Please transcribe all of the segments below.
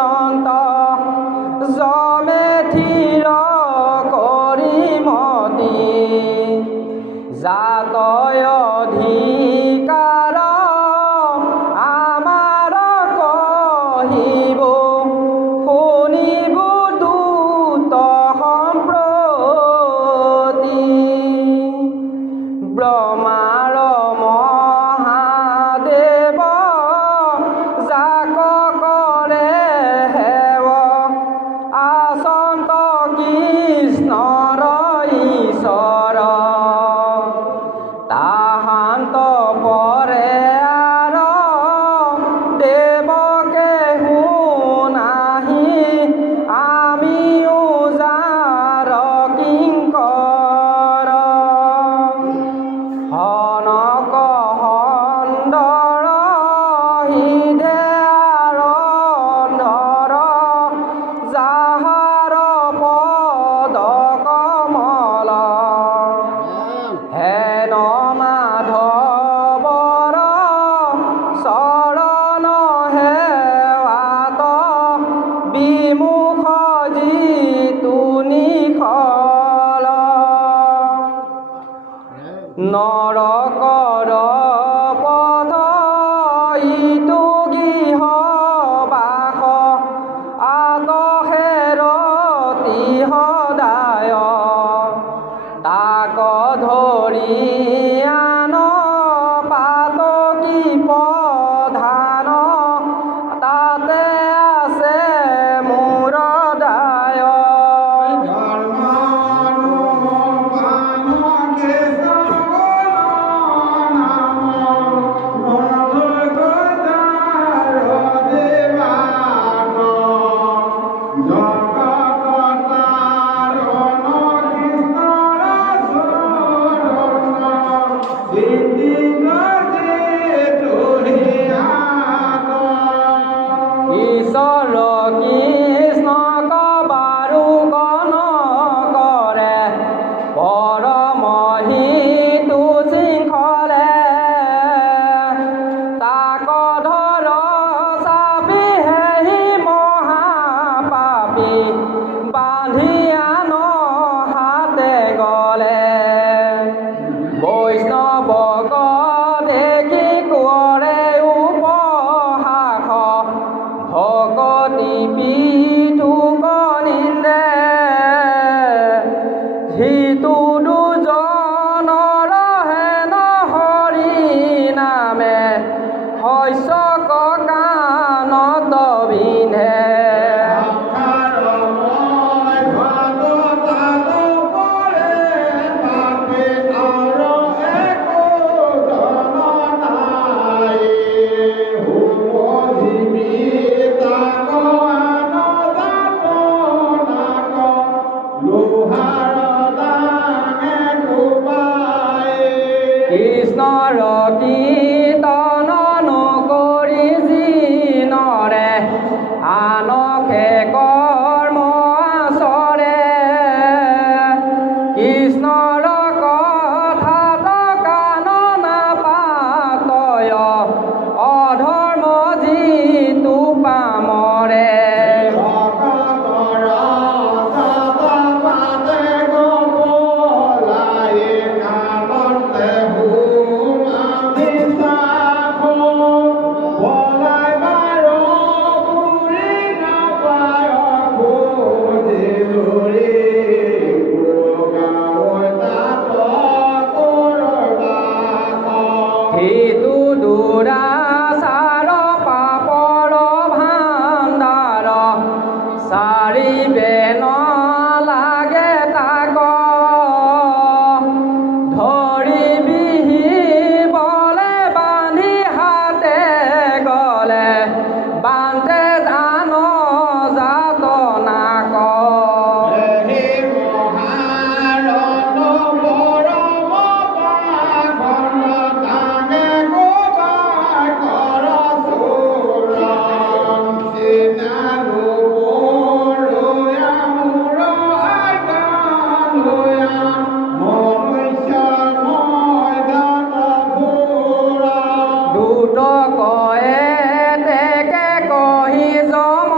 অন্ত জমে থিৰ কৰি মতি জাতয় অধিকাৰ আমাৰ কহিব শুনিব দূত সম্প্ৰতি ব্ৰহ্মাৰ মহাদেৱ যাক কৰে হেৱ আচন্ত কৃষ্ণৰ ঈশ্বৰ তাহান্ত পৰে আৰ দেৱকে শুনাহি আমিও যাৰ কিংকৰ হনক সন্দৰ হৃদে আৰন্ধৰ যাহাৰ পদ কমল হেন মাধৱৰ চৰণ সেৱাত বিমুখ জিতু নিখল নৰকৰ পথ ইটো গৃহ বাস আতহেৰতি সদায় তাক ধৰি আন পাতকী প্ৰধান তাতে আছে মোৰ দায় ঈশ্বৰ কৃষ্ণক বাৰু গণ কৰে পৰম হিতু শৃংখলে তাক ধৰ চাপি হেহি মহাপাপী বান্ধি আন হাতে গলে বৈষ্ণৱক দেখি কৰে উপহাস ভকতি পিঠুক নিন্দে হিতু দুজনৰ হেন হৰি নামে শস্যক কাণত বিন্ধে কৃষ্ণৰ কীৰ্তন নকৰি জিনৰে আনকে কৰ্ম আচৰে কৃষ্ণৰ কথাত কাণ নাপাতয় অধৰ্ম জিতু পামৰে হিতু দুৰাচাৰ পাপৰ ভাণ্ডাৰ চাৰিবে নালাগে তাক ধৰি বিহিবলে বান্ধি হাতে গলে বান্ধে জান জাত নাক কয়ে তেকে কহি জম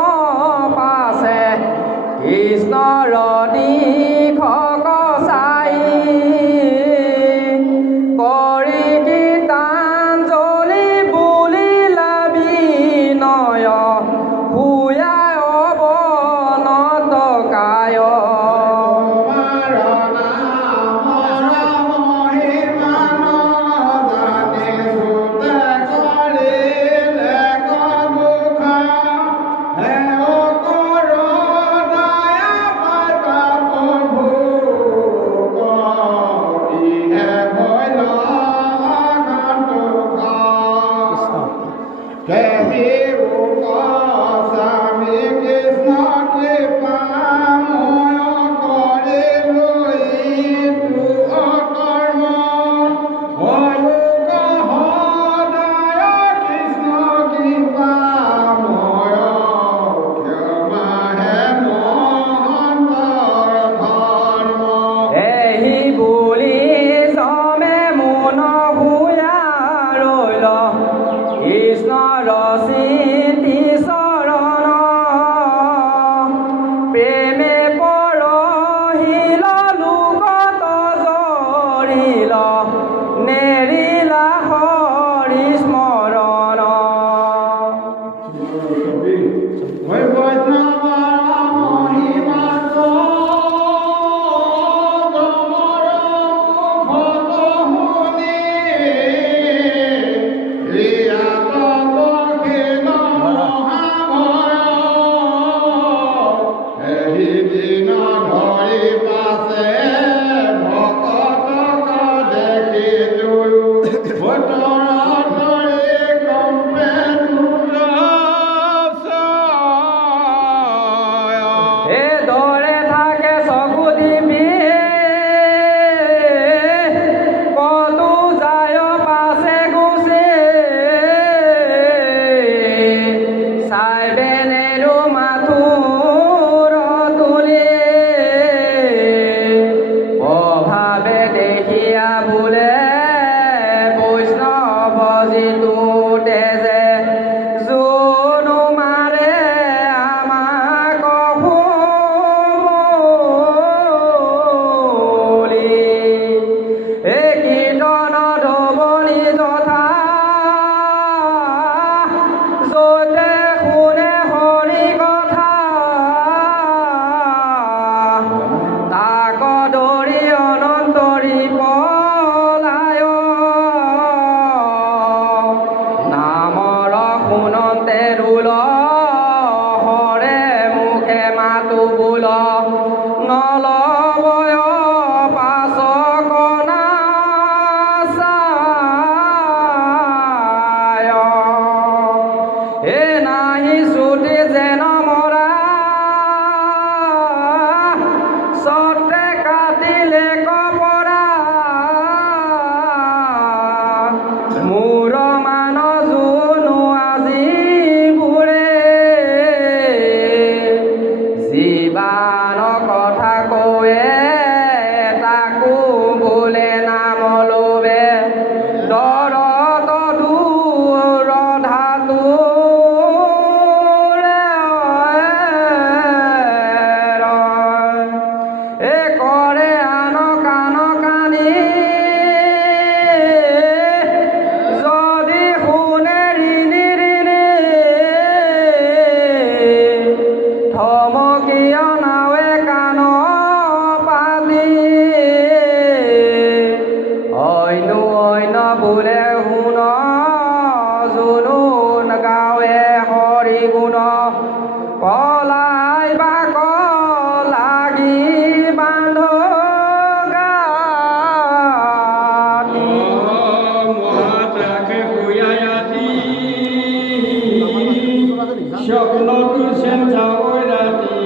স্বপ্নটো চেঞ্চাওই রাতি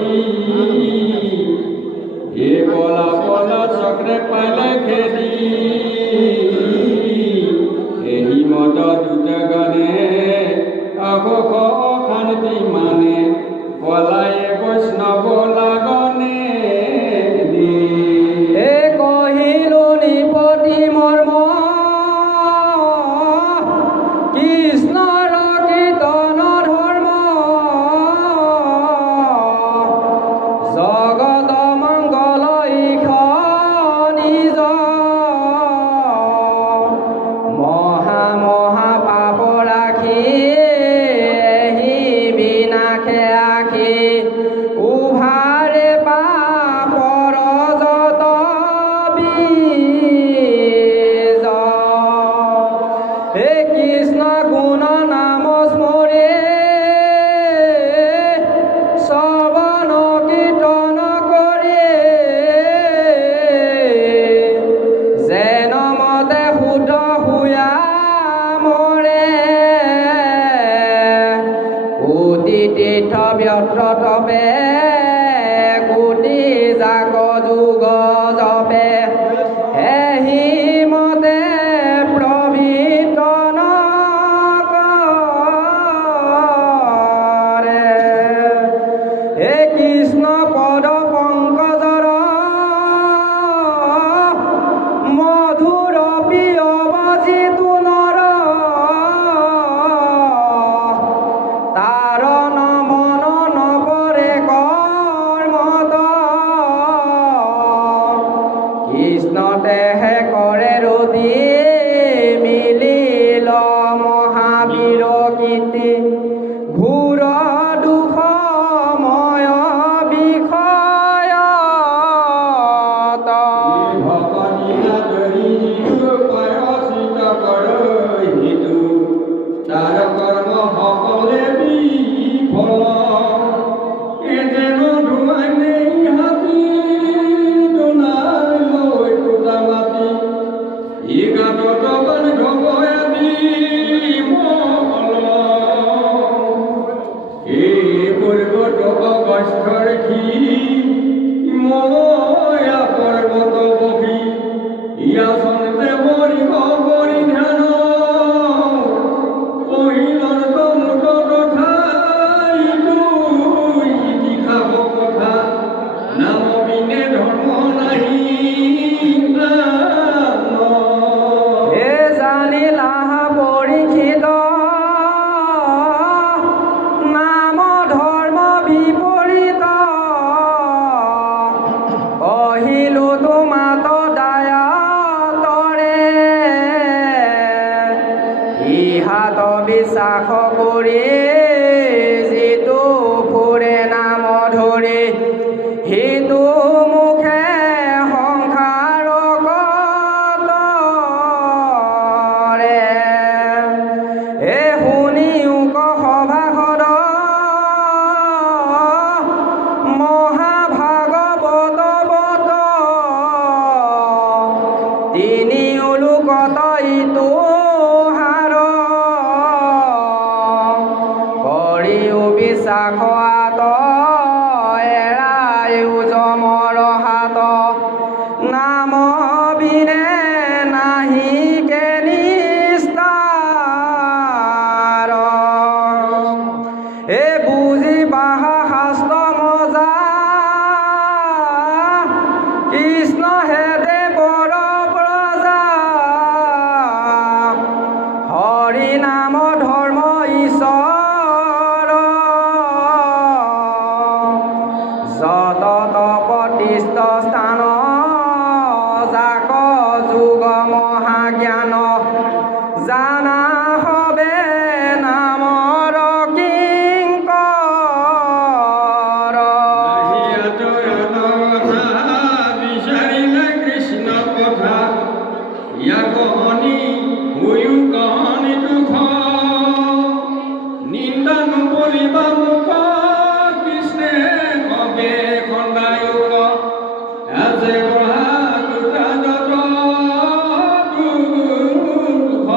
এ বলা বলা চক্রে পাইলে খেদি এই মত দুটা গানে অঘোষ অশান্তি মানে বলায়ে বৈষ্ণৱ লাগনে এ কহিলো নিপতি মৰ্ম কৃষ্ণৰ কীৰ্তন ধৰ্ম জগত মংগল ইখ নিজ মহা মহা পাপ ৰাখি এহি বিনাশে আখি উভাৰে পাপৰ যত বীজ হে কৃষ্ণ গুণ নাম স্মৰে শ্ৰৱণ কীৰ্তন কৰে যেন মতে শুদ্ধ শুয়া মৰে কোটি তীৰ্থ ব্যৰ্থ তপে কোটি জাগ যুগ জপে এহি মতে প্ৰবৃত্ত নকৰে হে কৃষ্ণ পদ পংকজৰ মধুৰ প্ৰিয় বজিতু নৰ তাৰ নমন নকৰে কৰ্মত কৃষ্ণতেহে কৰে ৰতি মিলিল মহাবীৰ কীৰ্তি ঘোৰ দুখময় বিষয়ত ভকতি নাদৰি যিটো পায়সিত কৰৈ নিদু তাৰ কৰ্ম সকলে বিফল এ যেন ধুমানে হাতী দুনাই লৈ টুটা মাটি ই গাঁতত বান্ধৱ আদি মল এই পৰ্বত অগস্ত ৰাখি ময়া পৰ্বত বহি ইয়া সন্তে মৰিব কৰি ধ্যান কহিলৰ তমুক কথা ইটো ইতি খাব কথা নাম বিনে ধৰ্ম নাহি হে জানিলা পৰীক্ষিত নাম ধৰ্ম বিপৰীত কহিলো তোমাত দায়াতৰে ইহাত বিশ্বাস কৰি যিটো ফুৰে নাম ধৰি হিন্দু মুখে সংসাৰ কৰে এ শুনিও সভাসদ মহাভাগৱত বত তিনিও লোকত ইটো হাৰ কৰিও বিশ্বাস আত এৰায়ো জমৰ হাত নাম বিনে নাহি কে নিস্তাৰ এ বুজি পাহা শাস্ত্ৰ মজা কৃষ্ণ হে দেৱৰ প্ৰজা হৰি নাম ধৰ্ম ঈশ্বৰ যত প্ৰতিষ্ঠ স্থান যাক যুগ মহাজ্ঞান জানা হবে নামৰ কিংকৰ বিচাৰিলে কৃষ্ণ কথা ইয়া কহনি ময়ো কহনি দুখ নিন্দা নকৰিবা মোক কৃষ্ণে কবে খন্দায়ুক আছে বঢ়া দুটা যত দুখ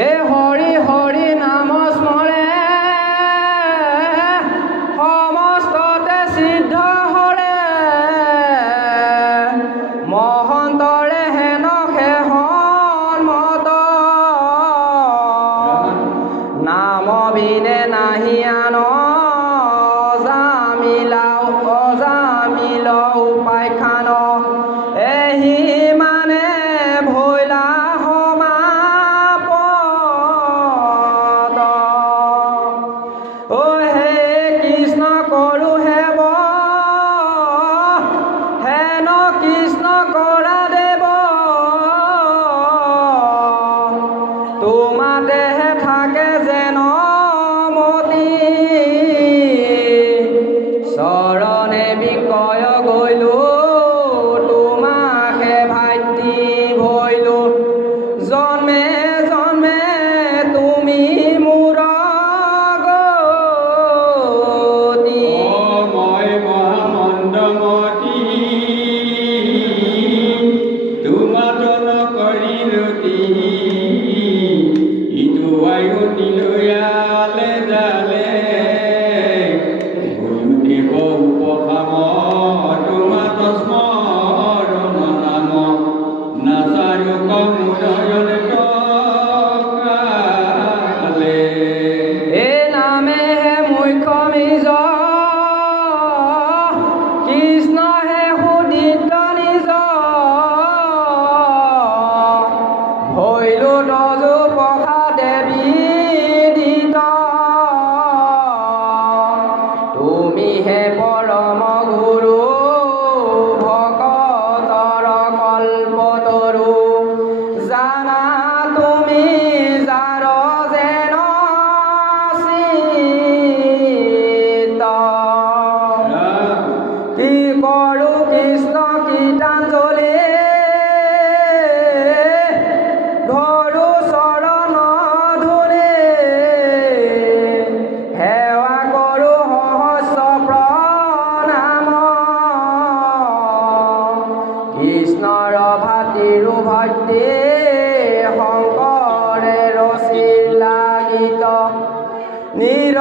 এ হৰি হৰি নাম স্মৰে তোমাতেহে থাকে যেন মতি চৰণে বিকয় গৈলো তোমাকে ভাইটি ভৈলো জন্মে জন্মে তুমি মোৰ গতি মই মহামন্দমতি তোমাতন কৰিলতি ইটো আয়ুতিলৈয়ালে জালে গুৰুদেৱ উপশাম তোমাত স্মৰণ নাম নাচাৰো কমুদয়নে টকালে এ নামেহে মুখ্য নিজ কৃষ্ণহে সুদিত নিজ ভৈলো দজু প্ৰসাদে বিদিত তুমিহে পৰম গুৰু ভকতৰ কল্পতৰু জানা তুমি যাৰ যেন চিত কি কৰো কৃষ্ণ গীতাঞ্জলি ধৰো চৰণ ধুলি সেৱা কৰো সহস্ৰ প্ৰণাম কৃষ্ণৰ ভাতিৰো ভক্তি শংকৰে ৰচিলা গীত নিৰ